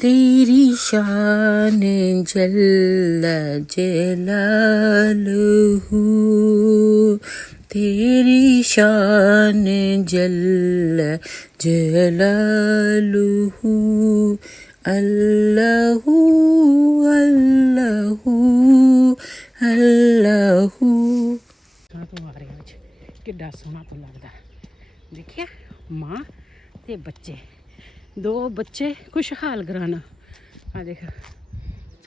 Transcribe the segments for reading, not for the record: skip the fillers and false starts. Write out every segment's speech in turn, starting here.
तेरी शान जल्ल जलालहू, तेरी शान जल्ल जलालहू, अल्लाहू अल्लाहू अल्लाहू। तो आ रहे आज किड्डा सोहना तो लगता देखिए माँ ते बच्चे, दो बच्चे खुशहाल घराना। आ देखो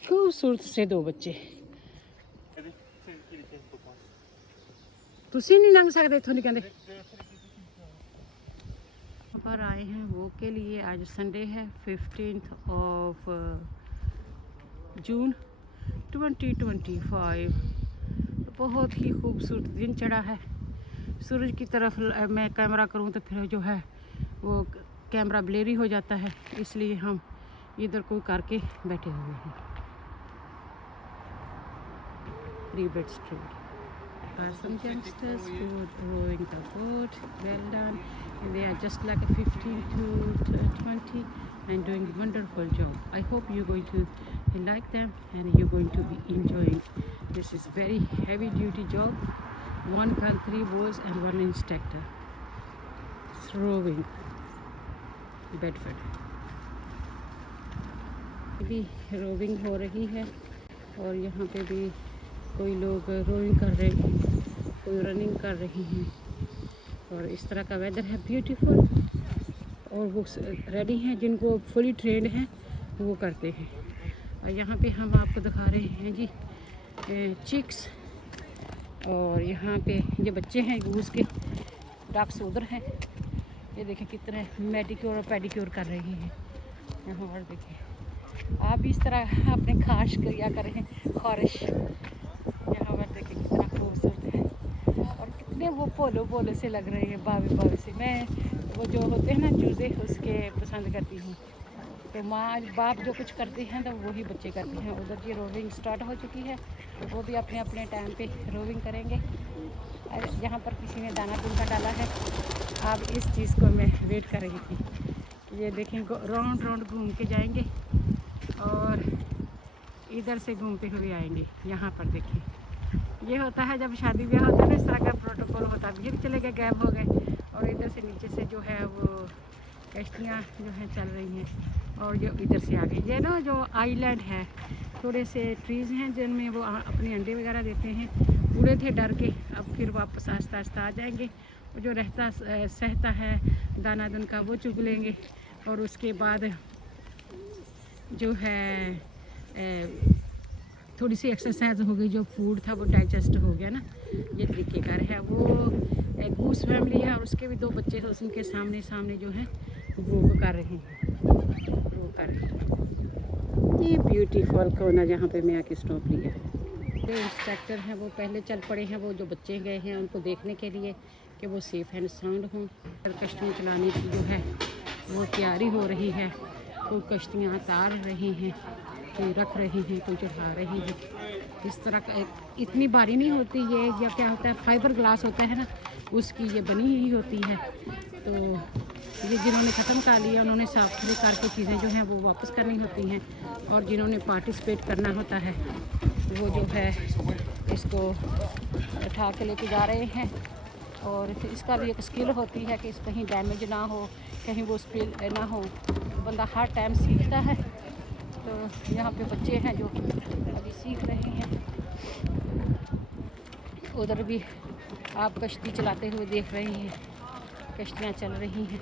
खूबसूरत से दो बच्चे। तुसी नहीं लंघ सकते इथों नहीं कहते। पर आए हैं वॉक के लिए। आज संडे है 15 जून 2025। बहुत ही खूबसूरत दिन चढ़ा है। सूरज की तरफ मैं कैमरा करूं तो फिर जो है वो कैमरा ब्लेरी हो जाता है, इसलिए हम इधर को करके बैठे हुए हैं। Rebate street. Some youngsters who are rowing the boat, well done. And they are just like a 15 to 20 and doing a wonderful job. I hope you're going to like them and you're going to be enjoying. This is very heavy duty job. 1 girl, 3 boys and 1 instructor. It's rowing. Bedford भी roving हो रही है और यहाँ पे भी कोई लोग रोविंग कर रहे हैं, कोई रनिंग कर रही हैं। और इस तरह का वेदर है ब्यूटीफुल। और वो रेडी हैं, जिनको फुली ट्रेंड हैं वो करते हैं। और यहाँ पे हम आपको दिखा रहे हैं जी चिक्स। और यहाँ पे ये बच्चे हैं गूस के, डक्स उधर हैं। ये देखिए कितने मेडिक्योर और पेडिक्योर कर रही हैं यहाँ पर। देखिए आप भी इस तरह अपने खाश किया करें, ख्वारिश। यहाँ पर देखिए कितना खूबसूरत है और कितने वो पोलो पोलो से लग रहे हैं, बावे बावे से। मैं वो जो होते हैं ना चूज़े, उसके पसंद करती हूँ। तो माँ बाप जो कुछ करते हैं तो वही बच्चे करते हैं। उधर जी रोविंग स्टार्ट हो चुकी है, वो भी अपने अपने टाइम पे रोविंग करेंगे। यहाँ पर किसी ने दाना दून का डाला है। अब इस चीज़ को मैं वेट कर रही थी। ये देखें राउंड राउंड घूम के जाएंगे और इधर से घूमते हुए आएंगे। यहाँ पर देखिए ये होता है जब शादी ब्याह होता है ना, इस तरह का प्रोटोकॉल होता है। ये चले गए, गैप हो गए और इधर से नीचे से जो है वो कश्तियाँ जो हैं चल रही हैं और जो इधर से आ गए। ये ना जो आइलैंड है, थोड़े से ट्रीज़ हैं जिनमें वो अपने अंडे वगैरह देते हैं। उड़े थे डर के, अब फिर वापस आस्ता आस्ता आ जाएंगे। जो रहता सहता है दाना दन का वो चुग लेंगे और उसके बाद जो है थोड़ी सी एक्सरसाइज हो गई, जो फूड था वो डाइजेस्ट हो गया ना। ये तरीके का है। वो एक गूस फैमिली है और उसके भी 2 बच्चे थे, उनके सामने सामने जो है वो कर रहे हैं, वो कर रहे हैं। ये ब्यूटीफुल कोना जहाँ पे मैं आके स्टॉप लिया। जो इंस्ट्रक्टर हैं वो पहले चल पड़े हैं, वो जो बच्चे गए हैं उनको देखने के लिए कि वो सेफ़ एंड साउंड हों। कश्तियाँ चलाने की जो है वो तैयारी हो रही है। कोई कश्तियाँ तार रहे हैं, कोई रख रहे हैं, कोई चढ़ा रही है। इस तरह का इतनी भारी नहीं होती ये, या क्या होता है फाइबर ग्लास होता है ना, उसकी ये बनी ही होती है। तो ये जिन्होंने ख़त्म कर लिया उन्होंने साफ सुथरी करके चीज़ें जो हैं वो वापस करनी होती हैं। और जिन्होंने पार्टिसिपेट करना होता है वो जो है इसको उठा के लेके जा रहे हैं। और इसका भी एक स्किल होती है कि कहीं डैमेज ना हो, कहीं वो स्पिल ना हो। बंदा हर टाइम सीखता है। तो यहाँ पे बच्चे हैं जो अभी सीख रहे हैं। उधर भी आप कश्ती चलाते हुए देख रहे हैं, कश्तियाँ चल रही हैं।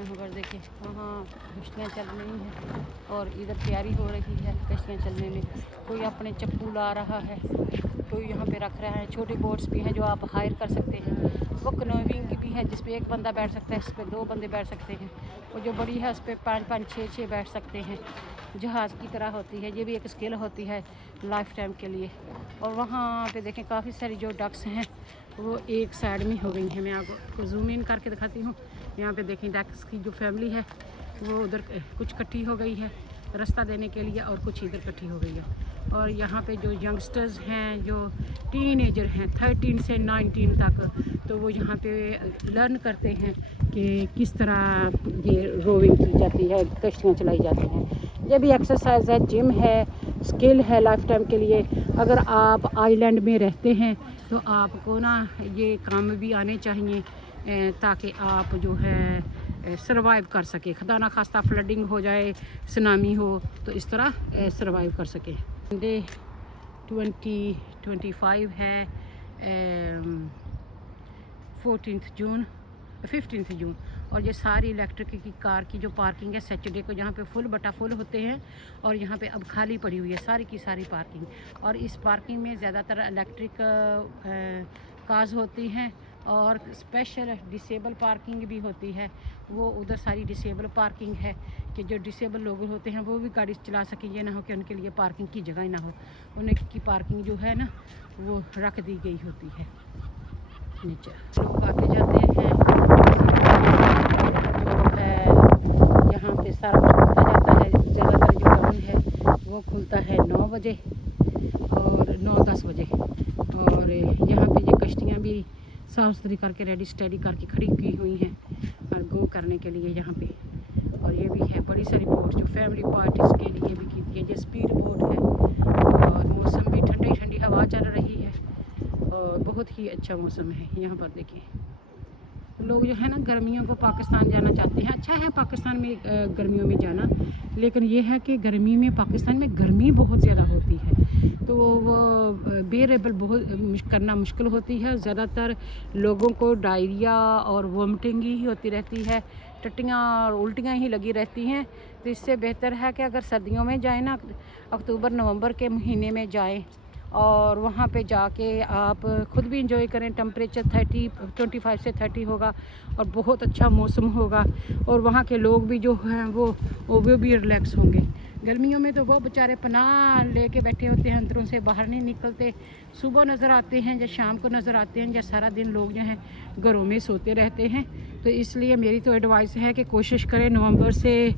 यहाँ पर देखिए वहाँ कश्तियाँ चल रही हैं और इधर तैयारी हो रही है कश्तियाँ चलने में। कोई अपने चप्पू ला रहा है, कोई यहाँ पे रख रहा है। छोटे बोट्स भी हैं जो आप हायर कर सकते हैं। वो कनोइंग की भी है जिस पे 1 बंदा बैठ सकता है, इस पर 2 बंदे बैठ सकते हैं। और जो बड़ी है उस पर 5-5, 6-6 बैठ सकते हैं। जहाज़ की तरह होती है, ये भी एक स्किल होती है लाइफ टाइम के लिए। और वहाँ पे देखें काफ़ी सारी जो डक्स हैं वो एक साइड में हो गई हैं। मैं आपको जूम इन करके दिखाती हूँ। यहाँ पे देखें डक्स की जो फैमिली है वो उधर कुछ इकट्ठी हो गई है रास्ता देने के लिए, और कुछ इधर इकट्ठी हो गई है। और यहाँ पे जो यंगस्टर्स हैं, जो टीनेजर हैं 13 से 19 तक, तो वो यहाँ पे लर्न करते हैं कि किस तरह ये रोविंग की जाती है, कश्तियाँ चलाई जाती हैं। ये भी एक्सरसाइज है, जिम है, स्किल है लाइफ टाइम के लिए। अगर आप आइलैंड में रहते हैं तो आपको ना ये काम भी आने चाहिए, ताकि आप जो है सरवाइव कर सके। खुदा ना खास्ता फ्लडिंग हो जाए, सुनामी हो, तो इस तरह सरवाइव कर सके। डे 2025 है, 15 जून। और ये सारी इलेक्ट्रिक की कार की जो पार्किंग है सैटरडे को यहाँ पे फुल बटा फुल होते हैं, और यहाँ पे अब खाली पड़ी हुई है सारी की सारी पार्किंग। और इस पार्किंग में ज़्यादातर इलेक्ट्रिक कार्स होती हैं, और स्पेशल डिसेबल पार्किंग भी होती है। वो उधर सारी डिसेबल पार्किंग है कि जो डिसेबल लोग होते हैं वो भी गाड़ी चला सकें, ये ना हो कि उनके लिए पार्किंग की जगह ही ना हो। उनकी पार्किंग जो है ना वो रख दी गई होती है नीचे। लोग आते जाते हैं, जो है यहाँ पे सारा कुछ खुलता जाता है। ज़्यादातर जो टाउन है वो खुलता है 9 बजे और 9-10 बजे। और यहाँ पे ये कश्तियाँ भी साफ सुथरी करके रेडी स्टेडी करके खड़ी की हुई हैं और गो करने के लिए यहाँ पे। और ये भी है बड़ी सारी बोट जो फैमिली पार्टीज़ के लिए भी की है। ये स्पीड बोट है, और मौसम भी ठंडी ठंडी हवा चल रही है, और बहुत ही अच्छा मौसम है यहाँ पर। देखिए लोग जो है ना गर्मियों को पाकिस्तान जाना चाहते हैं। अच्छा है पाकिस्तान में गर्मियों में जाना, लेकिन ये है कि गर्मी में पाकिस्तान में गर्मी बहुत ज़्यादा होती है, तो वो बेरेबल बहुत करना मुश्किल होती है। ज़्यादातर लोगों को डायरिया और वोमिटिंग ही होती रहती है, टट्टियाँ और उल्टियाँ ही लगी रहती हैं। तो इससे बेहतर है कि अगर सर्दियों में जाएँ ना, अक्टूबर नवंबर के महीने में जाएँ, और वहाँ पे जाके आप ख़ुद भी इंजॉय करें। टेम्परेचर 25 से 30 होगा, और बहुत अच्छा मौसम होगा, और वहाँ के लोग भी जो हैं वो भी रिलैक्स होंगे। गर्मियों में तो वो बेचारे पनाह लेके बैठे होते हैं, अंदरों से बाहर नहीं निकलते। सुबह नज़र आते हैं या शाम को नज़र आते हैं, या सारा दिन लोग जो हैं घरों में सोते रहते हैं। तो इसलिए मेरी तो एडवाइस है कि कोशिश करें नवंबर से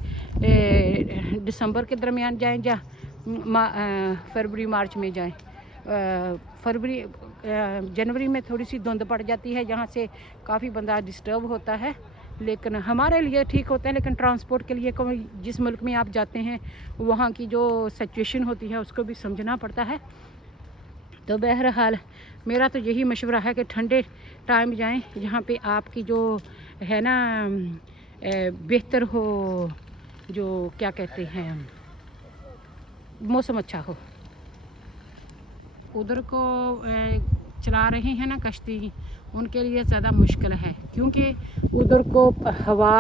दिसंबर के दरमियान जाएं, या फरवरी मार्च में जाएं। जनवरी में थोड़ी सी धुंध पड़ जाती है, जहाँ से काफ़ी बंदा डिस्टर्ब होता है, लेकिन हमारे लिए ठीक होता है। लेकिन ट्रांसपोर्ट के लिए जिस मुल्क में आप जाते हैं वहाँ की जो सिचुएशन होती है उसको भी समझना पड़ता है। तो बहरहाल मेरा तो यही मशवरा है कि ठंडे टाइम जाएं, जहाँ पे आपकी जो है ना बेहतर हो, जो क्या कहते हैं, मौसम अच्छा हो। उधर को चला रहे हैं ना कश्ती, उनके लिए ज़्यादा मुश्किल है, क्योंकि उधर को हवा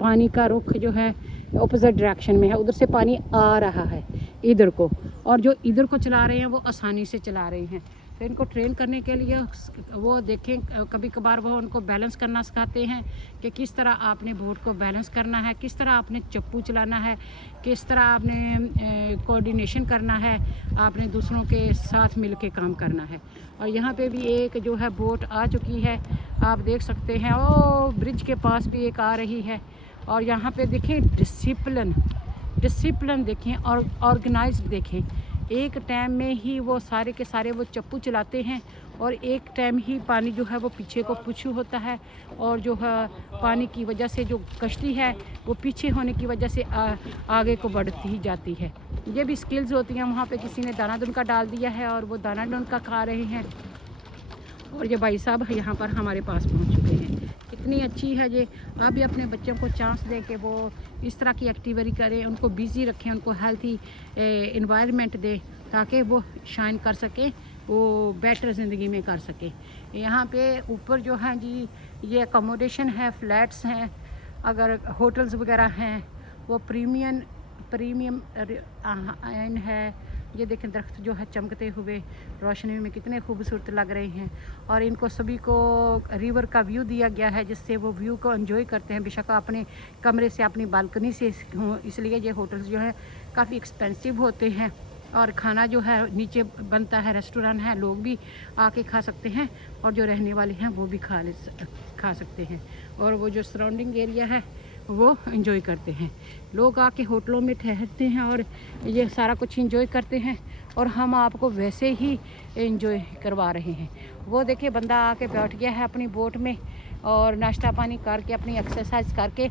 पानी का रुख जो है ऑपोजिट डायरेक्शन में है। उधर से पानी आ रहा है इधर को, और जो इधर को चला रहे हैं वो आसानी से चला रहे हैं। तो इनको ट्रेन करने के लिए वो देखें, कभी कभार वो उनको बैलेंस करना सिखाते हैं कि किस तरह आपने बोट को बैलेंस करना है, किस तरह आपने चप्पू चलाना है, किस तरह आपने कोऑर्डिनेशन करना है, आपने दूसरों के साथ मिल के काम करना है। और यहाँ पे भी एक जो है बोट आ चुकी है, आप देख सकते हैं। ओ ब्रिज के पास भी एक आ रही है। और यहाँ पे देखें डिसिप्लिन देखें, और ऑर्गेनाइज्ड देखें। एक टाइम में ही वो सारे के सारे वो चप्पू चलाते हैं, और एक टाइम ही पानी जो है वो पीछे को पुश होता है, और जो है पानी की वजह से जो कश्ती है वो पीछे होने की वजह से आगे को बढ़ती ही जाती है। ये भी स्किल्स होती हैं। वहाँ पे किसी ने दाना दुनका डाल दिया है और वो दाना दुनका खा रहे हैं, और ये भाई साहब यहाँ पर हमारे पास पहुँच चुके हैं। कितनी अच्छी है ये। आप भी अपने बच्चों को चांस दें कि वो इस तरह की एक्टिविटी करें, उनको बिज़ी रखें, उनको हेल्थी इन्वायरमेंट दें, ताकि वो शाइन कर सकें, वो बेटर ज़िंदगी में कर सकें। यहाँ पे ऊपर जो है जी ये अकोमोडेशन है, फ्लैट्स हैं। अगर होटल्स वगैरह हैं वो प्रीमियम है। ये देखें दरख्त जो है चमकते हुए रोशनी में कितने खूबसूरत लग रहे हैं, और इनको सभी को रिवर का व्यू दिया गया है, जिससे वो व्यू को एंजॉय करते हैं। बेशक अपने कमरे से, अपनी बालकनी से हों, इसलिए ये होटल्स जो है काफ़ी एक्सपेंसिव होते हैं। और खाना जो है नीचे बनता है, रेस्टोरेंट है, लोग भी आके खा सकते हैं, और जो रहने वाले हैं वो भी खा सकते हैं। और वो जो सराउंडिंग एरिया है वो एंजॉय करते हैं। लोग आके होटलों में ठहरते हैं और ये सारा कुछ एंजॉय करते हैं, और हम आपको वैसे ही एंजॉय करवा रहे हैं। वो देखिए बंदा आके बैठ गया है अपनी बोट में और नाश्ता पानी करके अपनी एक्सरसाइज करके,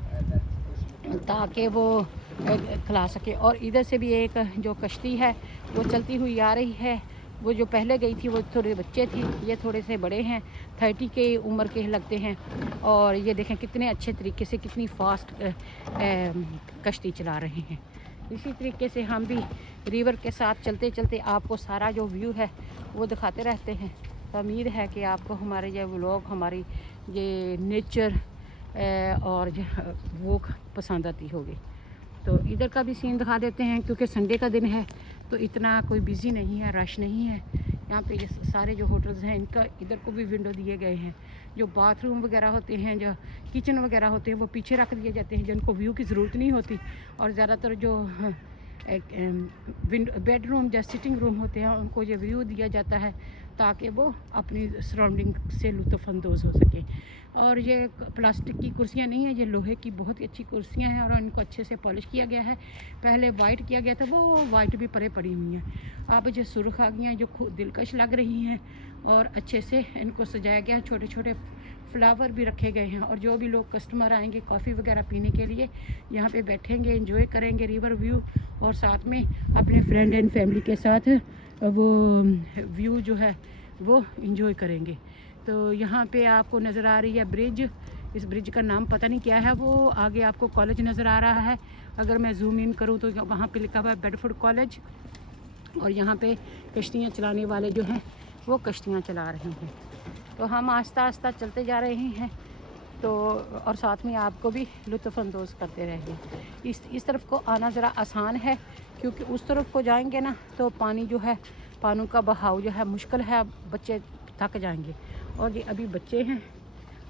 ताकि वो खिला सके। और इधर से भी एक जो कश्ती है वो चलती हुई आ रही है। वो जो पहले गई थी वो थोड़े बच्चे थी, ये थोड़े से बड़े हैं, 30 के उम्र के लगते हैं। और ये देखें कितने अच्छे तरीके से, कितनी फास्ट कश्ती चला रहे हैं। इसी तरीके से हम भी रिवर के साथ चलते चलते आपको सारा जो व्यू है वो दिखाते रहते हैं। तो उम्मीद है कि आपको हमारे ये व्लॉग, हमारी ये नेचर और वो पसंद आती होगी। तो इधर का भी सीन दिखा देते हैं, क्योंकि संडे का दिन है तो इतना कोई बिज़ी नहीं है, रश नहीं है। यहाँ पे ये सारे जो होटल्स हैं इनका इधर को भी विंडो दिए गए हैं। जो बाथरूम वगैरह होते हैं, जो किचन वगैरह होते हैं वो पीछे रख दिए जाते हैं, जिनको व्यू की ज़रूरत नहीं होती। और ज़्यादातर जो बेडरूम या सिटिंग रूम होते हैं उनको ये व्यू दिया जाता है, ताकि वो अपनी सराउंडिंग से लुत्फ़अंदोज़ हो सके। और ये प्लास्टिक की कुर्सियाँ नहीं है, ये लोहे की बहुत ही अच्छी कुर्सियाँ हैं, और इनको अच्छे से पॉलिश किया गया है। पहले वाइट किया गया था, वो वाइट भी परे पड़ी हुई हैं। अब जो सुर्ख आ गई हैं जो खूब दिलकश लग रही हैं, और अच्छे से इनको सजाया गया है। छोटे छोटे फ्लावर भी रखे गए हैं, और जो भी लोग कस्टमर आएंगे कॉफ़ी वगैरह पीने के लिए यहाँ पे बैठेंगे, एंजॉय करेंगे रिवर व्यू, और साथ में अपने फ्रेंड एंड फैमिली के साथ वो व्यू जो है वो एंजॉय करेंगे। तो यहाँ पे आपको नज़र आ रही है ब्रिज। इस ब्रिज का नाम पता नहीं क्या है। वो आगे आपको कॉलेज नज़र आ रहा है। अगर मैं जूम इन करूँ तो वहाँ पे लिखा हुआ है बेडफोर्ड कॉलेज, और यहाँ पे कश्तियाँ चलाने वाले जो हैं वो कश्तियाँ चला रहे हैं। तो हम आस्ता आस्ता चलते जा रहे हैं, तो और साथ में आपको भी लुत्फ़अंदोज़ करते रहेंगे। इस तरफ को आना ज़रा आसान है, क्योंकि उस तरफ को जाएंगे ना तो पानी जो है, पानी का बहाव जो है मुश्किल है, बच्चे थक जाएंगे। और ये अभी बच्चे हैं,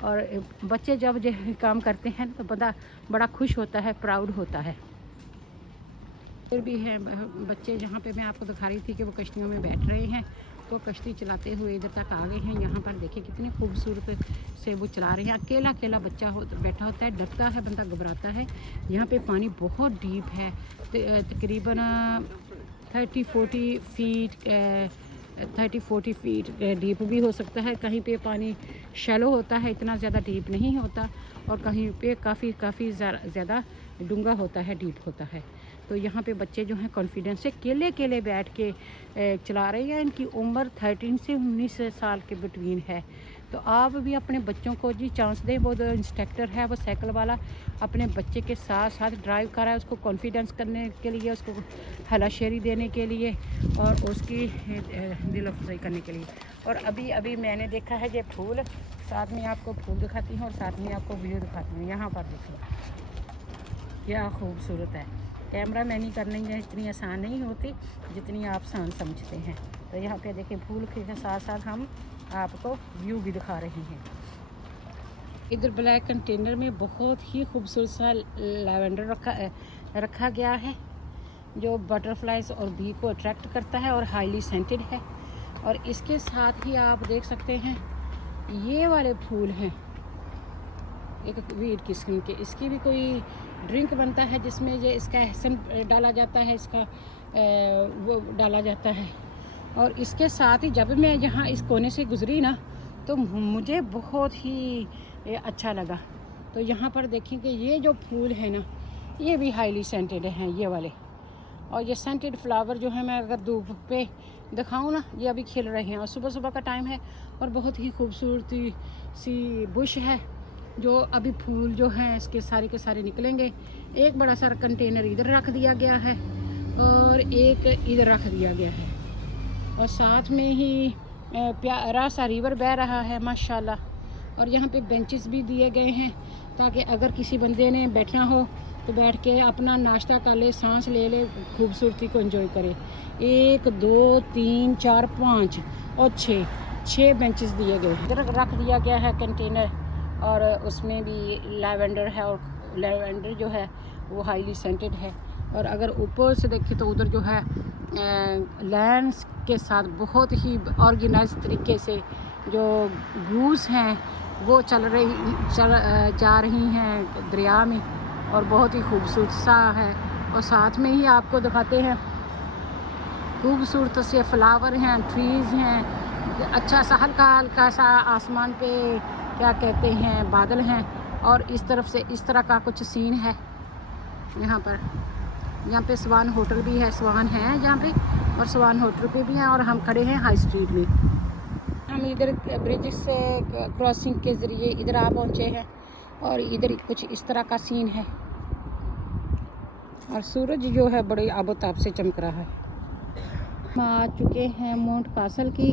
और बच्चे जब जो काम करते हैं तो बंदा बड़ा खुश होता है, प्राउड होता है। फिर भी है बच्चे, जहाँ पे मैं आपको दिखा रही थी कि वो कश्तियों में बैठ रहे हैं, तो कश्ती चलाते हुए इधर तक आ गए हैं। यहाँ पर देखिए कितनी खूबसूरत से वो चला रहे हैं। अकेला अकेला बच्चा बैठा होता है, डरता है, बंदा घबराता है। यहाँ पे पानी बहुत डीप है, तकरीबन 30-40 फीट डीप भी हो सकता है। कहीं पे पानी शैलो होता है, इतना ज़्यादा डीप नहीं होता, और कहीं पे काफ़ी ज़्यादा डूंगा होता है, डीप होता है। तो यहाँ पे बच्चे जो हैं कॉन्फिडेंस से केले बैठ के चला रहे हैं। इनकी उम्र 13 से 19 साल के बिटवीन है। तो आप भी अपने बच्चों को जी चांस दें। वो जो इंस्ट्रक्टर है वो साइकिल वाला अपने बच्चे के साथ साथ ड्राइव कर रहा है, उसको कॉन्फिडेंस करने के लिए, उसको हलाशेरी देने के लिए, और उसकी दिल अफजाई करने के लिए। और अभी मैंने देखा है ये फूल, साथ में आपको फूल दिखाती हूँ और साथ में आपको व्यू दिखाती हूँ। यहाँ पर देखिए क्या खूबसूरत है। कैमरा मैनी करनी है इतनी आसान नहीं होती जितनी आप आसान समझते हैं। तो यहाँ पे देखिए फूल के साथ साथ हम आपको व्यू भी दिखा रहे हैं। इधर ब्लैक कंटेनर में बहुत ही खूबसूरत सा लैवेंडर रखा गया है, जो बटरफ्लाइज और बी को अट्रैक्ट करता है और हाईली सेंटेड है। और इसके साथ ही आप देख सकते हैं ये वाले फूल हैं एक वीट किस्म के। इसकी भी कोई ड्रिंक बनता है जिसमें ये इसका एहसन डाला जाता है, इसका वो डाला जाता है। और इसके साथ ही जब मैं यहाँ इस कोने से गुज़री ना तो मुझे बहुत ही अच्छा लगा। तो यहाँ पर देखिए कि ये जो फूल है ना ये भी हाईली सेंटेड हैं ये वाले। और ये सेंटेड फ्लावर जो है मैं अगर धूप पे दिखाऊँ ना, ये अभी खिल रहे हैं और सुबह का टाइम है और बहुत ही खूबसूरती सी बुश है। जो अभी फूल जो हैं इसके सारे के सारे निकलेंगे। एक बड़ा सा कंटेनर इधर रख दिया गया है और एक इधर रख दिया गया है, और साथ में ही प्यारा सा रिवर बह रहा है माशाल्लाह। और यहाँ पे बेंचेस भी दिए गए हैं ताकि अगर किसी बंदे ने बैठना हो तो बैठ के अपना नाश्ता कर ले, सांस ले ले, खूबसूरती को एंजॉय करे। 1 2 3 4 5 और 6 बेंचेस दिए गए हैं। इधर रख दिया गया है कंटेनर और उसमें भी लैवेंडर है, और लैवेंडर जो है वो हाईली सेंटेड है। और अगर ऊपर से देखें तो उधर जो है लैंड्स के साथ बहुत ही ऑर्गेनाइज तरीके से जो ग्रूज हैं वो जा रही हैं दरिया में। और बहुत ही खूबसूरत सा है। और साथ में ही आपको दिखाते हैं खूबसूरत से फ्लावर हैं, ट्रीज़ हैं, अच्छा सा हल्का हल्का सा आसमान पे क्या कहते हैं बादल हैं। और इस तरफ से इस तरह का कुछ सीन है यहाँ पर। यहाँ पे स्वान होटल भी है, स्वान है यहाँ पे, और स्वान होटल पे भी हैं। और हम खड़े हैं हाई स्ट्रीट में। हम इधर ब्रिज से क्रॉसिंग के ज़रिए इधर आ पहुँचे हैं और इधर कुछ इस तरह का सीन है। और सूरज जो है बड़े आबोताब से चमक रहा है। हम आ चुके हैं माउंट कासल की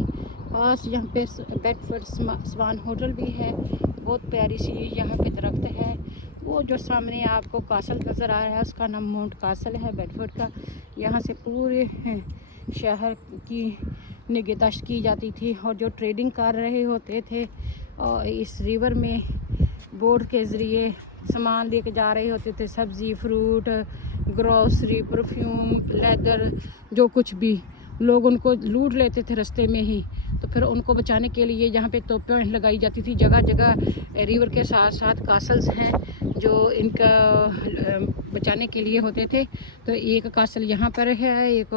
पास। यहाँ पे बेडफोर्ड स्वान होटल भी है। बहुत प्यारी सी यहाँ पे दरख्त है। वो जो सामने आपको कासल नज़र आ रहा है उसका नाम माउंट कासल है, बेडफोर्ड का। यहाँ से पूरे शहर की निगहदाश्त की जाती थी। और जो ट्रेडिंग कर रहे होते थे और इस रिवर में बोट के ज़रिए सामान लेके जा रहे होते थे, सब्ज़ी, फ्रूट, ग्रॉसरी, परफ्यूम, लेदर, जो कुछ भी, लोग उनको लूट लेते थे रास्ते में ही। तो फिर उनको बचाने के लिए यहाँ पे तोपें लगाई जाती थी। जगह जगह रिवर के साथ साथ कासल्स हैं जो इनका बचाने के लिए होते थे। तो एक कासल यहाँ पर है, एक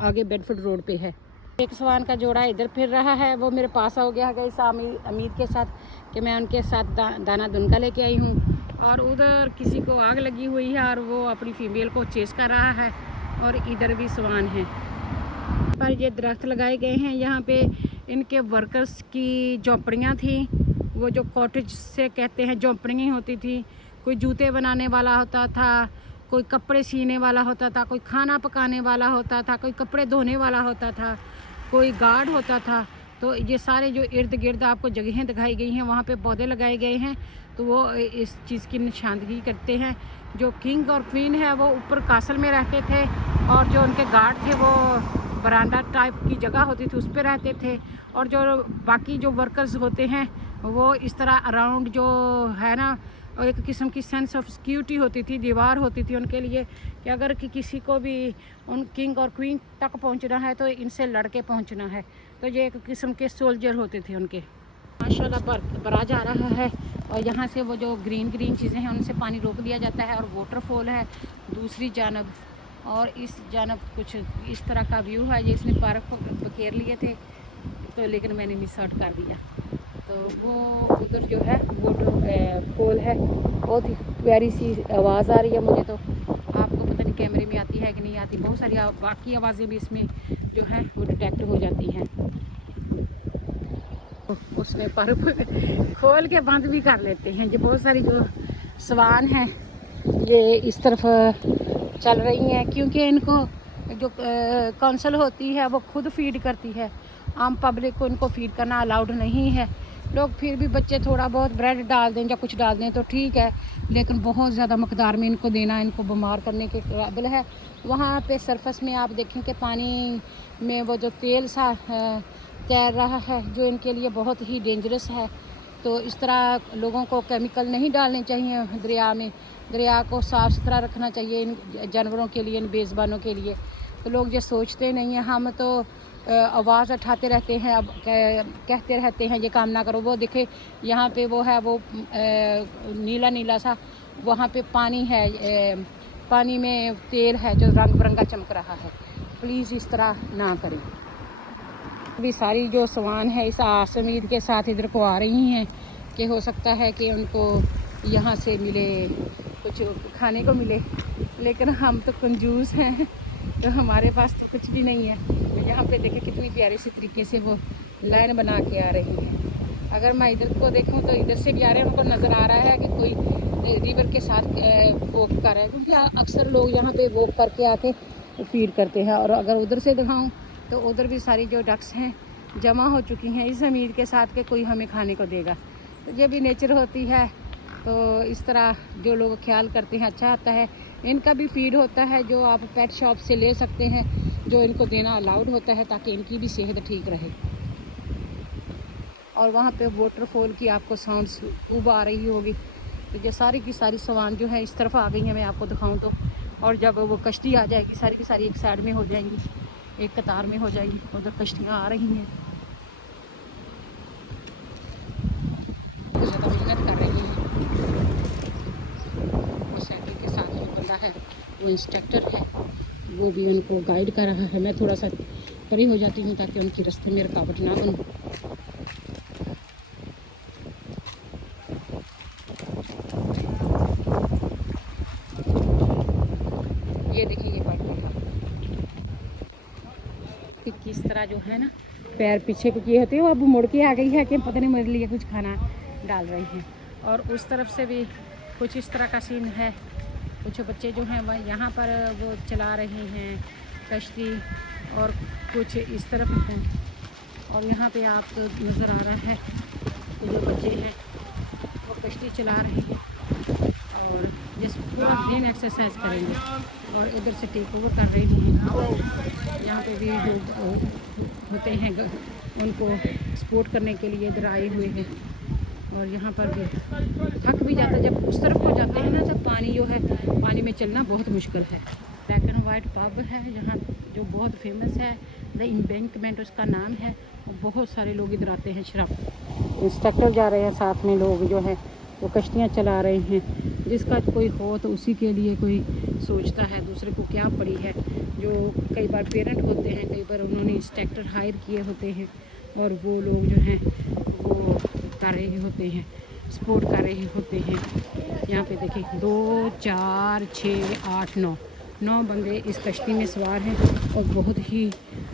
आगे बेडफोर्ड रोड पे है। एक स्वान का जोड़ा इधर फिर रहा है, वो मेरे पास हो गया गई अमीर के साथ कि मैं उनके साथ दाना दुनका लेके आई हूँ। और उधर किसी को आग लगी हुई है और वो अपनी फीमेल को चेस कर रहा है। और इधर भी स्वान है। पर ये दरख्त लगाए गए हैं यहाँ पे। इनके वर्कर्स की झोंपड़ियाँ थी, वो जो कॉटेज से कहते हैं झोंपड़ियाँ होती थी। कोई जूते बनाने वाला होता था, कोई कपड़े सीने वाला होता था, कोई खाना पकाने वाला होता था, कोई कपड़े धोने वाला होता था, कोई गार्ड होता था। तो ये सारे जो इर्द गिर्द आपको जगहें दिखाई गई हैं वहाँ पे पौधे लगाए गए हैं। तो वो इस चीज़ की निशानदगी करते हैं। जो किंग और क्वीन है वो ऊपर कासल में रहते थे और जो उनके गार्ड थे वो बरांडा टाइप की जगह होती थी उस पर रहते थे। और जो बाकी जो वर्कर्स होते हैं वो इस तरह अराउंड जो है ना, एक किस्म की सेंस ऑफ सिक्योरिटी होती थी, दीवार होती थी उनके लिए कि अगर कि किसी को भी उन किंग और क्वीन तक पहुंचना है तो इनसे लड़के पहुंचना है। तो ये एक किस्म के सोल्जर होते थे उनके। माशाल्लाह भरा जा रहा है। और यहाँ से वो जो ग्रीन ग्रीन चीज़ें हैं उनसे पानी रोक दिया जाता है। और वाटरफॉल है दूसरी जानब, और इस जानब कुछ इस तरह का व्यू है। जिसने पार्क को बखेर लिए थे तो लेकिन मैंने मिस आउट कर दिया। तो वो उधर जो है वाटरफॉल है। बहुत ही प्यारी सी आवाज़ आ रही है मुझे। तो आपको पता नहीं कैमरे में आती है कि नहीं आती। बहुत सारी बाकी आवाज़ें भी इसमें जो है वो डिटेक्ट हो जाती हैं। उसमें पर खोल के बंद भी कर लेते हैं। जो बहुत सारी जो स्वान हैं ये इस तरफ चल रही हैं क्योंकि इनको जो काउंसिल होती है वो खुद फीड करती है। आम पब्लिक को इनको फीड करना अलाउड नहीं है। लोग फिर भी बच्चे थोड़ा बहुत ब्रेड डाल दें या कुछ डाल दें तो ठीक है, लेकिन बहुत ज़्यादा मकदार में इनको देना इनको बीमार करने के काबिल है। वहाँ पे सरफेस में आप देखें कि पानी में वो जो तेल सा तैर रहा है जो इनके लिए बहुत ही डेंजरस है। तो इस तरह लोगों को केमिकल नहीं डालने चाहिए दरिया में। दरिया को साफ़ सुथरा रखना चाहिए इन जानवरों के लिए, इन बेज़ुबानों के लिए। तो लोग ये सोचते नहीं हैं। हम तो आवाज़ उठाते रहते हैं, अब कहते रहते हैं ये काम ना करो। वो देखे यहाँ पे वो है वो नीला नीला सा वहाँ पे पानी है, पानी में तेल है जो रंग बिरंगा चमक रहा है। प्लीज़ इस तरह ना करें। अभी सारी जो स्वान है इस आसमीद के साथ इधर को आ रही हैं कि हो सकता है कि उनको यहाँ से मिले, कुछ खाने को मिले। लेकिन हम तो कंजूस हैं तो हमारे पास तो कुछ भी नहीं है। तो यहाँ पे देखें कितनी प्यारी सी तरीके से वो लाइन बना के आ रही हैं। अगर मैं इधर को देखूँ तो इधर से भी आ रहे हैं, उनको नज़र आ रहा है कि कोई रिवर के साथ वॉक कर रहा है। क्योंकि अक्सर लोग यहाँ पे वॉक करके आके फीड करते हैं। और अगर उधर से दिखाऊँ तो उधर भी सारी जो डक्स हैं जमा हो चुकी हैं इस उम्मीद के साथ कि कोई हमें खाने को देगा। तो ये भी नेचर होती है। तो इस तरह जो लोग ख्याल करते हैं अच्छा आता है। इनका भी फीड होता है जो आप पेट शॉप से ले सकते हैं, जो इनको देना अलाउड होता है ताकि इनकी भी सेहत ठीक रहे। और वहाँ पे वाटरफॉल की आपको साउंड्स खूब आ रही होगी। तो ये सारी की सारी सामान जो है इस तरफ आ गई हैं, मैं आपको दिखाऊँ तो। और जब वो कश्ती आ जाएगी सारी की सारी एक साइड में हो जाएंगी, एक कतार में हो जाएगी। उधर कश्तियाँ आ रही हैं, ज़्यादा मेहनत कर रही हैं। वो इंस्ट्रक्टर है वो भी उनको गाइड कर रहा है। मैं थोड़ा सा परी हो जाती हूँ ताकि उनके रास्ते में रुकावट ना बने। ये देखिए ये पढ़ रहा कि किस तरह जो है ना पैर पीछे को किए होते हैं, वो अब मुड़ के आ गई है कि पता नहीं मेरे लिए कुछ खाना डाल रही हैं। और उस तरफ से भी कुछ इस तरह का सीन है। कुछ बच्चे जो हैं वह यहाँ पर वो चला रहे हैं कश्ती, और कुछ इस तरफ हैं। और यहाँ पे आपको नज़र आ रहा है कि जो बच्चे हैं वो कश्ती चला रहे हैं और जिस पूरा दिन एक्सरसाइज करेंगे। और इधर से टेक ओवर कर रही हैं। यहाँ पे भी जो होते हैं उनको सपोर्ट करने के लिए इधर आए हुए हैं। और यहाँ पर भी थक भी जाता है जब उस तरफ को जाते हैं ना, जब पानी जो है पानी में चलना बहुत मुश्किल है। ब्लैक एंड वाइट पब है यहाँ जो बहुत फेमस है, द एम्बैंकमेंट उसका नाम है। और बहुत सारे लोग इधर आते हैं शराब। इंस्ट्रक्टर जा रहे हैं, साथ में लोग जो है वो कश्तियाँ चला रहे हैं। जिसका कोई हो तो उसी के लिए कोई सोचता है, दूसरे को क्या पड़ी है। जो कई बार पेरेंट होते हैं, कई बार उन्होंने इंस्ट्रक्टर हायर किए होते हैं और वो लोग जो हैं वो कर रहे होते हैं, सपोर्ट कर रहे होते हैं। यहाँ पे देखिए 2 4 6 8 9 बंदे इस कश्ती में सवार हैं और बहुत ही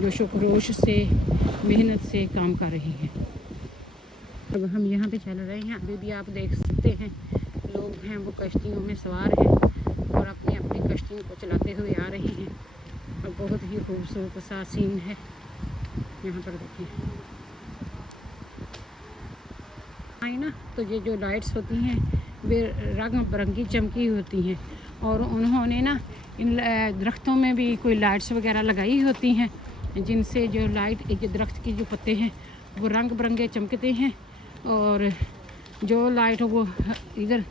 जोशो खरोश से मेहनत से काम कर रहे हैं। अब हम यहाँ पे चल रहे हैं, अभी भी आप देख सकते हैं लोग हैं वो कश्तियों में सवार हैं और अपनी अपनी कश्तियों को चलाते हुए आ रहे हैं। और बहुत ही खूबसूरत सा सीन है यहाँ पर देखिए। आई ना तो ये जो लाइट्स होती हैं वे रंग बिरंगी चमकी होती हैं और उन्होंने ना इन दरख्तों में भी कोई लाइट्स वगैरह लगाई होती हैं जिनसे जो लाइट एक दरख्त के जो पत्ते हैं वो रंग बिरंगे चमकते हैं। और जो लाइट वो इधर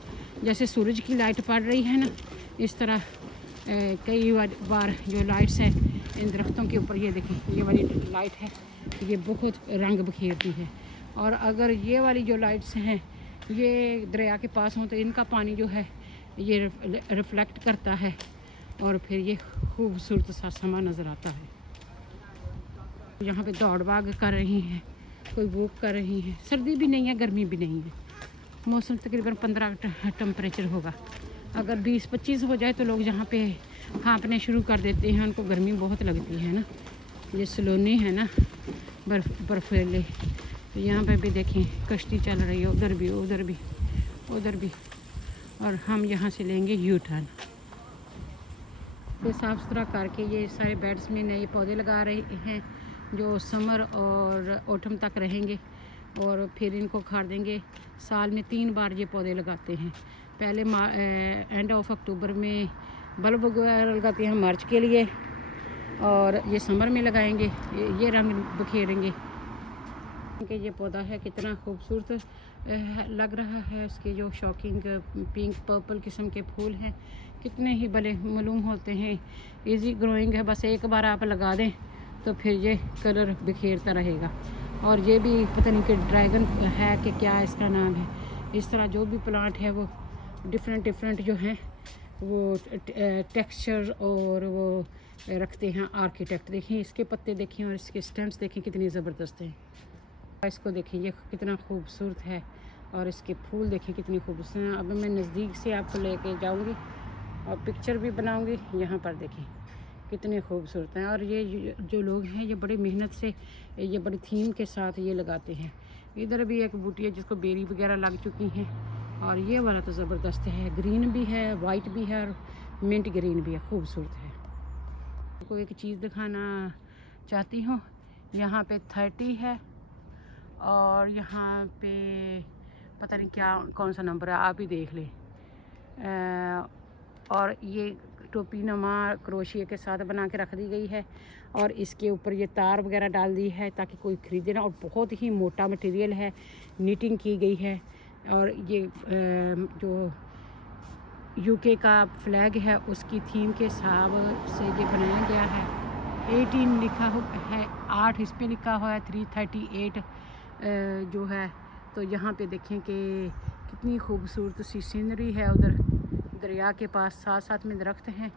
जैसे सूरज की लाइट पड़ रही है ना, इस तरह कई बार जो लाइट्स है इन दरख्तों के ऊपर, ये देखें ये वाली लाइट है ये बहुत रंग बिखेरती है। और अगर ये वाली जो लाइट्स हैं ये दरिया के पास हों तो इनका पानी जो है ये रिफ्लेक्ट करता है और फिर ये खूबसूरत सा समा नज़र आता है। यहाँ पे दौड़ भाग कर रही हैं, कोई वॉक कर रही हैं। सर्दी भी नहीं है, गर्मी भी नहीं है, मौसम तकरीबन 15 टेम्परेचर होगा। अगर 20-25 हो जाए तो लोग यहाँ पे हाँपने शुरू कर देते हैं, उनको गर्मी बहुत लगती है ना। ये सलोनी है ना बर्फीले, तो यहाँ पे भी देखें कश्ती चल रही है, उधर भी उधर भी उधर भी। और हम यहाँ से लेंगे यू टर्न। ये साफ़ सुथरा करके ये सारे बेड्स में नए पौधे लगा रहे हैं जो समर और ऑटम तक रहेंगे और फिर इनको उखाड़ देंगे। साल में 3 बार ये पौधे लगाते हैं। पहले एंड ऑफ अक्टूबर में बल्ब वगैरह लगाते हैं मार्च के लिए, और ये समर में लगाएंगे, ये रंग बिखेरेंगे। कि ये पौधा है कितना खूबसूरत लग रहा है। उसके जो शॉकिंग पिंक पर्पल किस्म के फूल हैं कितने ही भले मालूम होते हैं। इजी ग्रोइंग है, बस एक बार आप लगा दें तो फिर ये कलर बिखेरता रहेगा। और ये भी पता नहीं कि ड्रैगन है कि क्या इसका नाम है। इस तरह जो भी प्लांट है वो डिफरेंट जो हैं वो टेक्सचर और वो रखते हैं आर्किटेक्ट। देखिए इसके पत्ते देखें और इसके स्टेम्स देखें कितनी ज़बरदस्त हैं। इसको देखें ये कितना खूबसूरत है और इसके फूल देखें कितनी खूबसूरत हैं। अब मैं नज़दीक से आपको लेके जाऊंगी और पिक्चर भी बनाऊंगी। यहाँ पर देखें कितने खूबसूरत हैं। और ये जो लोग हैं ये बड़ी मेहनत से ये बड़ी थीम के साथ ये लगाते हैं। इधर भी एक बूटी है जिसको बेरी वगैरह लग चुकी हैं। और ये वाला तो ज़बरदस्त है, ग्रीन भी है, वाइट भी है और मिंट ग्रीन भी है, खूबसूरत है। आपको एक चीज़ दिखाना चाहती हूँ, यहाँ पे 30 है और यहाँ पे पता नहीं क्या कौन सा नंबर है, आप ही देख लें। और ये टोपी नमा क्रोशिया के साथ बना के रख दी गई है और इसके ऊपर ये तार वगैरह डाल दी है ताकि कोई ख़रीदे ना। और बहुत ही मोटा मटेरियल है, नीटिंग की गई है। और ये जो यूके का फ्लैग है उसकी थीम के हिसाब से ये बनाया गया है। 18 लिखा है, 8 इस पे लिखा हुआ है, 338 जो है। तो यहाँ पे देखें कि कितनी खूबसूरत सी सीनरी है। उधर दरिया के पास साथ साथ में दरख्त हैं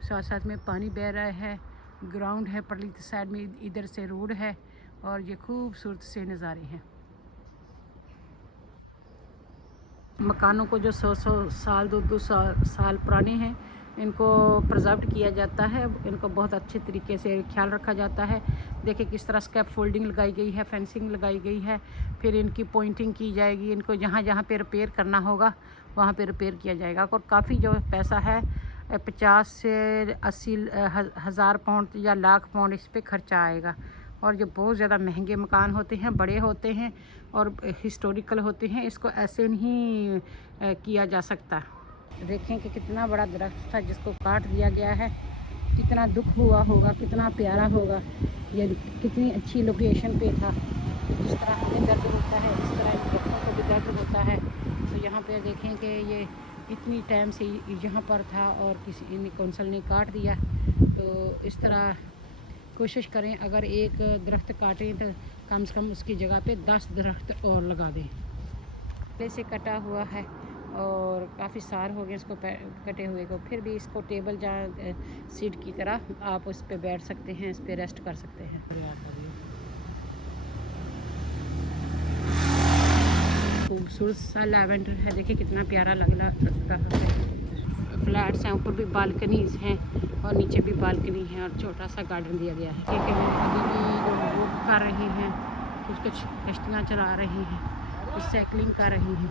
साथ साथ में पानी बह रहा है, ग्राउंड है, परली साइड में इधर से रोड है और ये खूबसूरत से नज़ारे हैं। मकानों को जो 100 साल 200 साल पुराने हैं इनको प्रिजर्व किया जाता है, इनको बहुत अच्छे तरीके से ख्याल रखा जाता है। देखिए किस तरह स्कैप फोल्डिंग लगाई गई है, फेंसिंग लगाई गई है, फिर इनकी पॉइंटिंग की जाएगी। इनको जहाँ जहाँ पे रिपेयर करना होगा वहाँ पे रिपेयर किया जाएगा। और काफ़ी जो पैसा है 50 से 80 हज़ार पाउंड या लाख पाउंड इस पर खर्चा आएगा। और जो बहुत ज़्यादा महंगे मकान होते हैं, बड़े होते हैं और हिस्टोरिकल होते हैं, इसको ऐसे नहीं किया जा सकता। देखें कि कितना बड़ा दरख्त था जिसको काट दिया गया है, कितना दुख हुआ होगा, कितना प्यारा होगा, ये कितनी अच्छी लोकेशन पे था। जिस तरह हमें दर्द होता है इस तरह इन दरख्तों को भी दर्द होता है। तो यहाँ पे देखें कि ये इतनी टाइम से यहाँ पर था और किसी कौंसल ने काट दिया। तो इस तरह कोशिश करें, अगर एक दरख्त काटें तो कम से कम उसकी जगह पे 10 दरख्त और लगा दें। पहले से कटा हुआ है और काफ़ी साल हो गए इसको कटे हुए को, फिर भी इसको टेबल जहाँ सीट की तरह आप उस पर बैठ सकते हैं, इस पर रेस्ट कर सकते हैं। खूबसूरत सा लैवेंडर है, देखिए कितना प्यारा लग रहा है। फ्लैट्स हैं, ऊपर भी बालकनीज हैं और नीचे भी बालकनी है और छोटा सा गार्डन दिया गया है। ठीक है, अभी भी जो वॉक कर रहे हैं, कुछ कश्तियाँ चला रही हैं, कुछ साइकिलिंग कर रही हैं,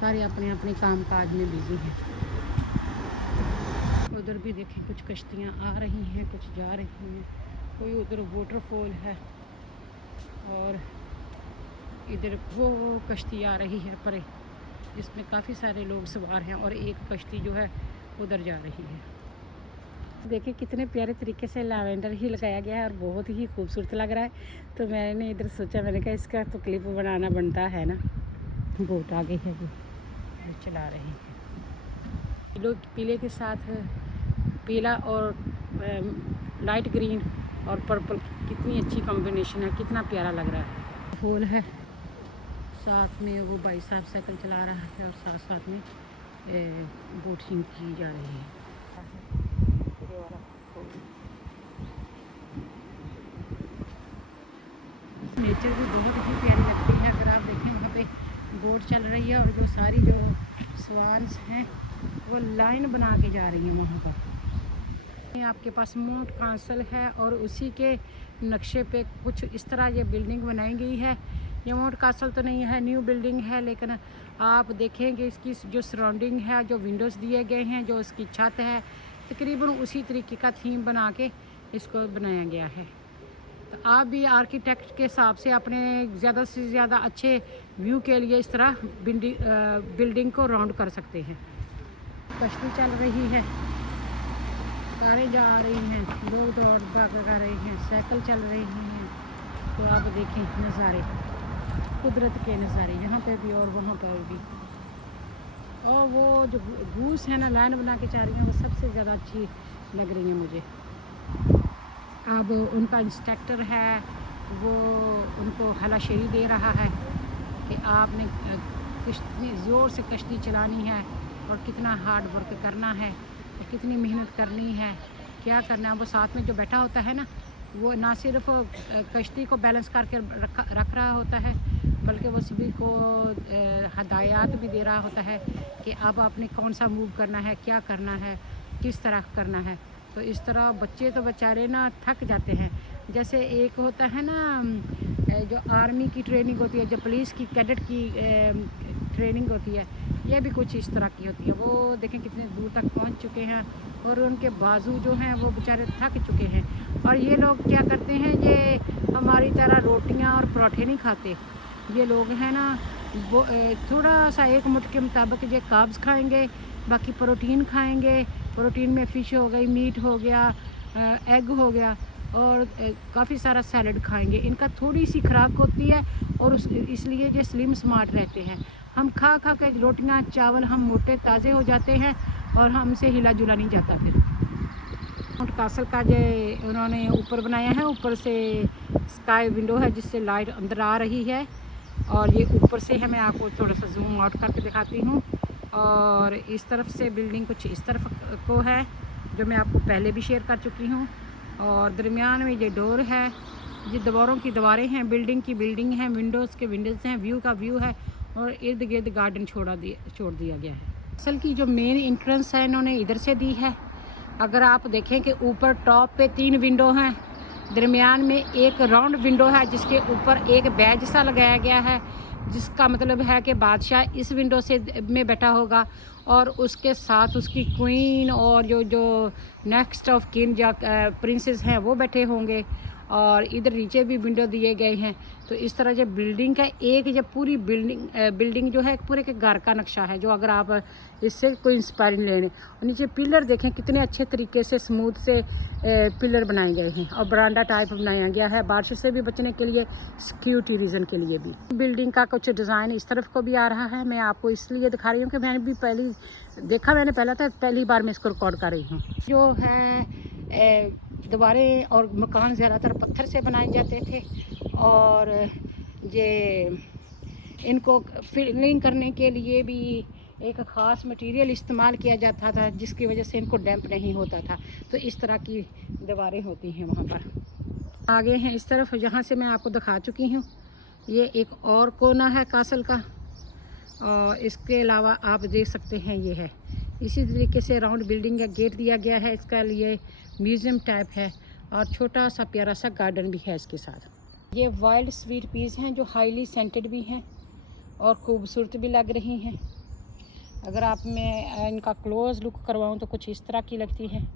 सारे अपने अपने काम काज में बिजी हैं। उधर भी देखें कुछ कश्तियाँ आ रही हैं, कुछ जा रही हैं, कोई उधर वाटरफॉल है और इधर वो कश्ती आ रही है परे, जिसमें काफ़ी सारे लोग सवार हैं और एक कश्ती जो है उधर जा रही है। देखिए कितने प्यारे तरीके से लैवेंडर ही लगाया गया है और बहुत ही खूबसूरत लग रहा है। तो मैंने इधर सोचा, मैंने कहा इसका तो क्लिप बनाना बनता है ना। बोट आ गई है, वो चला रही है। लोग पीले के साथ पीला और लाइट ग्रीन और पर्पल, कितनी अच्छी कॉम्बिनेशन है, कितना प्यारा लग रहा है। फूल है, साथ में वो भाई साहब साइकिल चला रहा है और साथ साथ में बोटिंग की जा रही है। नेचर भी बहुत ही प्यारी लगती है। अगर आप देखें वहाँ पे बोट चल रही है और जो सारी जो स्वान्स हैं वो लाइन बना के जा रही हैं वहाँ पर। आपके पास माउंट कासल है और उसी के नक्शे पे कुछ इस तरह ये बिल्डिंग बनाई गई है। ये माउंट कासल तो नहीं है, न्यू बिल्डिंग है, लेकिन आप देखेंगे इसकी जो सराउंडिंग है, जो विंडोज़ दिए गए हैं, जो उसकी छत है, तकरीबन उसी तरीके का थीम बना के इसको बनाया गया है। तो आप भी आर्किटेक्ट के हिसाब से अपने ज़्यादा से ज़्यादा अच्छे व्यू के लिए इस तरह बिल्डिंग को राउंड कर सकते हैं। कश्ती चल रही है, कारें जा रही हैं, लोग दौड़ भाग कर रहे हैं, साइकिल चल रही हैं। तो आप देखें नज़ारे, कुदरत के नज़ारे यहाँ पे भी और वहाँ पर भी। और वो जो गूस है ना, लाइन बना के जा रही हैं, वो सबसे ज़्यादा अच्छी लग रही है मुझे। अब उनका इंस्ट्रक्टर है वो उनको हलाशेरी दे रहा है कि आपने कितनी ज़ोर से कश्ती चलानी है और कितना हार्ड वर्क करना है और कितनी मेहनत करनी है, क्या करना है। वो साथ में जो बैठा होता है ना, वो ना सिर्फ कश्ती को बैलेंस करके रख रहा होता है, बल्कि वो सभी को हदायत भी दे रहा होता है कि अब आपने कौन सा मूव करना है, क्या करना है, किस तरह करना है। तो इस तरह बच्चे तो बेचारे ना थक जाते हैं। जैसे एक होता है ना जो आर्मी की ट्रेनिंग होती है, जो पुलिस की कैडेट की ट्रेनिंग होती है, ये भी कुछ इस तरह की होती है। वो देखें कितने दूर तक पहुंच चुके हैं और उनके बाजू जो हैं वो बेचारे थक चुके हैं। और ये लोग क्या करते हैं, ये हमारी तरह रोटियां और पराठे नहीं खाते। ये लोग हैं ना वो थोड़ा सा एक मुठ के मुताबिक ये कार्ब्स खाएंगे, बाकी प्रोटीन खाएंगे। प्रोटीन में फ़िश हो गई, मीट हो गया, एग हो गया और काफ़ी सारा सैलड खाएंगे। इनका थोड़ी सी खुराक होती है और इसलिए ये स्लिम स्मार्ट रहते हैं। हम खा खा के रोटियां चावल हम मोटे ताज़े हो जाते हैं और हमसे हिला जुला नहीं जाता। फिर माउंट कासल का जो उन्होंने ऊपर बनाया है, ऊपर से स्काई विंडो है जिससे लाइट अंदर आ रही है और ये ऊपर से है। मैं आपको थोड़ा सा जूम आउट करके दिखाती हूँ। और इस तरफ से बिल्डिंग कुछ इस तरफ को है जो मैं आपको पहले भी शेयर कर चुकी हूँ। और दरमियान में ये डोर है, ये दीवारों की दीवारें हैं, बिल्डिंग की बिल्डिंग है, विंडोज़ के विंडोज़ हैं, व्यू का व्यू है और इर्द गिर्द गार्डन छोड़ दिया गया है। असल की जो मेन इंट्रेंस है इन्होंने इधर से दी है। अगर आप देखें कि ऊपर टॉप पे 3 विंडो हैं, दरमियान में एक राउंड विंडो है जिसके ऊपर एक बैज सा लगाया गया है, जिसका मतलब है कि बादशाह इस विंडो से में बैठा होगा और उसके साथ उसकी क्वीन और जो नेक्स्ट ऑफ किन या प्रिंसेस हैं वो बैठे होंगे। और इधर नीचे भी विंडो दिए गए हैं। तो इस तरह जो बिल्डिंग का एक जो पूरी बिल्डिंग जो है पूरे के घर का नक्शा है, जो अगर आप इससे कोई इंस्पायरिंग लेने। और नीचे पिलर देखें कितने अच्छे तरीके से स्मूथ से पिलर बनाए गए हैं और बरांडा टाइप बनाया गया है बारिश से भी बचने के लिए, सिक्योरिटी रीज़न के लिए भी। बिल्डिंग का कुछ डिज़ाइन इस तरफ को भी आ रहा है। मैं आपको इसलिए दिखा रही हूँ कि मैंने भी मैंने पहला था, पहली बार मैं इसको रिकॉर्ड कर रही हूँ। जो है दीवारें और मकान ज़्यादातर पत्थर से बनाए जाते थे और ये इनको फिलिंग करने के लिए भी एक ख़ास मटेरियल इस्तेमाल किया जाता था, जिसकी वजह से इनको डैम्प नहीं होता था। तो इस तरह की दीवारें होती हैं वहाँ पर। आगे हैं इस तरफ, जहाँ से मैं आपको दिखा चुकी हूँ। ये एक और कोना है कासल का और इसके अलावा आप देख सकते हैं ये है इसी तरीके से राउंड बिल्डिंग का गेट दिया गया है। इसका लिए म्यूज़ियम टाइप है और छोटा सा प्यारा सा गार्डन भी है इसके साथ। ये वाइल्ड स्वीट पीस हैं जो हाईली सेंटेड भी हैं और खूबसूरत भी लग रही हैं। अगर आप मैं इनका क्लोज लुक करवाऊं तो कुछ इस तरह की लगती है।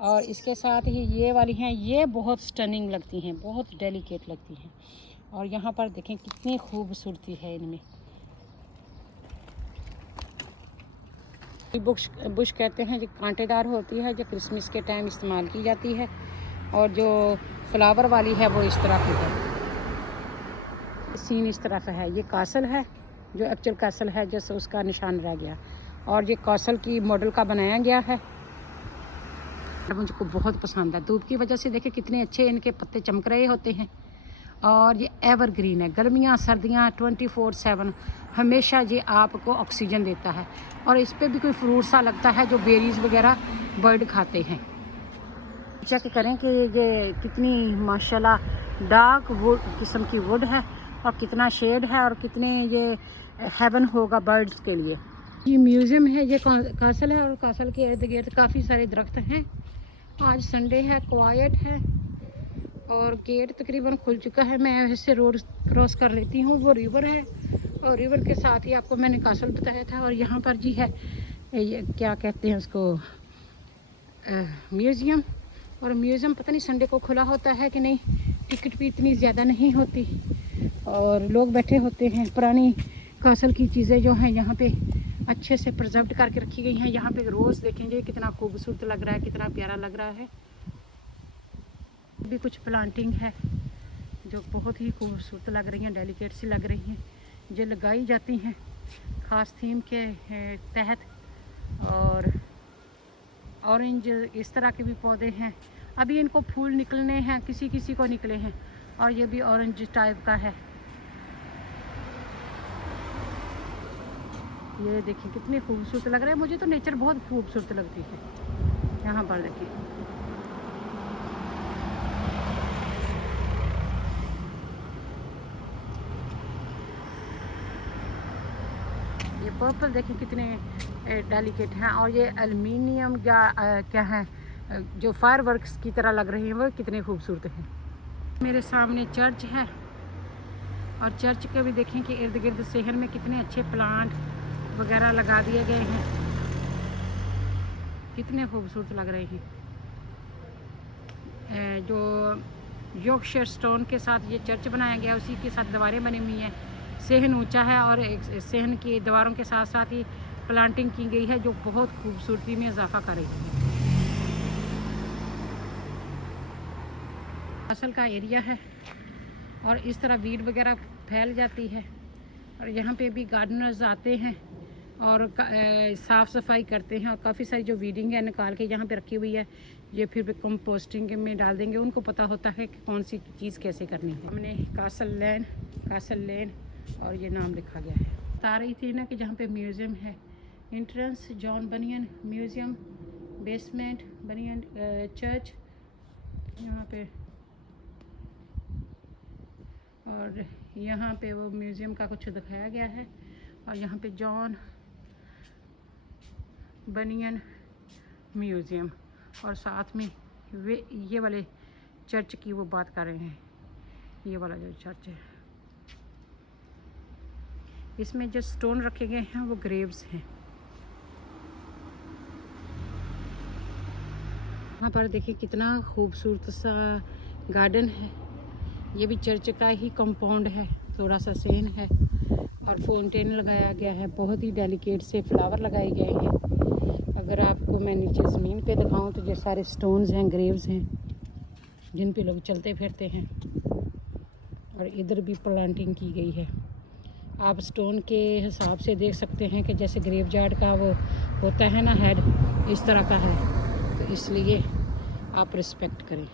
और इसके साथ ही ये वाली हैं, ये बहुत स्टनिंग लगती हैं, बहुत डेलिकेट लगती हैं। और यहाँ पर देखें कितनी खूबसूरती है इनमें। बुश कहते हैं, जो कांटेदार होती है, जो क्रिसमस के टाइम इस्तेमाल की जाती है। और जो फ्लावर वाली है वो इस तरह की है। सीन इस तरह का है। ये कासल है, जो एक्चुअल कासल है जैसे उसका निशान रह गया। और ये कासल की मॉडल का बनाया गया है। मुझको बहुत पसंद है। धूप की वजह से देखे कितने अच्छे इनके पत्ते चमक रहे होते हैं। और ये एवरग्रीन है, गर्मियाँ सर्दियाँ 24/7 हमेशा ये आपको ऑक्सीजन देता है। और इस पर भी कोई फ्रूट सा लगता है जो बेरीज वगैरह बर्ड खाते हैं। चेक करें कि ये कितनी माशाल्लाह डार्क वुड किस्म की वुड है और कितना शेड है और कितने ये हेवन होगा बर्ड्स के लिए। ये म्यूज़ियम है, ये कासल है और कासल के इर्द गिर्द काफ़ी सारे दरख्त हैं। आज संडे है, क्वाइट है और गेट तकरीबन खुल चुका है। मैं इससे रोड क्रॉस कर लेती हूँ, वो रिवर है और रिवर के साथ ही आपको मैंने कासल बताया था। और यहाँ पर जी है ये क्या कहते हैं उसको, म्यूज़ियम। और म्यूज़ियम पता नहीं संडे को खुला होता है कि नहीं, टिकट भी इतनी ज़्यादा नहीं होती और लोग बैठे होते हैं। पुरानी कासल की चीज़ें जो हैं यहाँ पे अच्छे से प्रिजर्व करके रखी गई हैं। यहाँ पे रोज़ देखेंगे कितना खूबसूरत लग रहा है, कितना प्यारा लग रहा है। भी कुछ प्लांटिंग है जो बहुत ही खूबसूरत लग रही हैं, डेलिकेट सी लग रही हैं, जो लगाई जाती हैं ख़ास थीम के तहत। और ऑरेंज इस तरह के भी पौधे हैं। अभी इनको फूल निकलने हैं, किसी किसी को निकले हैं। और ये भी ऑरेंज टाइप का है। ये देखिए कितने खूबसूरत लग रहा है। मुझे तो नेचर बहुत खूबसूरत लगती है। यहाँ पर देखिए ये पर्पल देखिए कितने डेलिकेट हैं। और ये एल्युमिनियम या क्या है जो फायरवर्क्स की तरह लग रही हैं, वो कितने खूबसूरत हैं। मेरे सामने चर्च है और चर्च के भी देखें कि इर्द गिर्द शहर में कितने अच्छे प्लांट वगैरह लगा दिए गए हैं, कितने खूबसूरत लग रहे हैं। जो यॉर्कशायर स्टोन के साथ ये चर्च बनाया गया, उसी के साथ दीवारें बनी हुई हैं। सहन ऊंचा है और एक सहन की दीवारों के साथ साथ ही प्लांटिंग की गई है जो बहुत खूबसूरती में इजाफा कर रही है। फसल का एरिया है और इस तरह वीड वगैरह फैल जाती है। और यहाँ पे भी गार्डनर्स आते हैं और साफ़ सफाई करते हैं और काफ़ी सारी जो वीडिंग है निकाल के यहाँ पे रखी हुई है, ये फिर कंपोस्टिंग में डाल देंगे। उनको पता होता है कि कौन सी चीज़ कैसे करनी है। हमने कासल लेन और ये नाम लिखा गया है। बता रही थी ना कि जहाँ पे म्यूज़ियम है एंट्रेंस जॉन बनियन म्यूज़ियम, बेसमेंट बनियन चर्च यहाँ पे, और यहाँ पे वो म्यूज़ियम का कुछ दिखाया गया है। और यहाँ पे जॉन बनियन म्यूज़ियम, और साथ में वे ये वाले चर्च की वो बात कर रहे हैं, ये वाला जो चर्च है इसमें जो स्टोन रखे गए हैं वो ग्रेव्स हैं। यहाँ पर देखिए कितना खूबसूरत सा गार्डन है। ये भी चर्च का ही कंपाउंड है, थोड़ा सा सेन है, और फाउंटेन लगाया गया है। बहुत ही डेलिकेट से फ्लावर लगाए गए हैं। अगर आपको मैं नीचे ज़मीन पे दिखाऊं तो ये सारे स्टोन्स हैं, ग्रेव्स हैं, जिन पे लोग चलते फिरते हैं। और इधर भी प्लांटिंग की गई है। आप स्टोन के हिसाब से देख सकते हैं कि जैसे ग्रेव यार्ड का वो होता है ना हेड, इस तरह का है, तो इसलिए आप रिस्पेक्ट करें।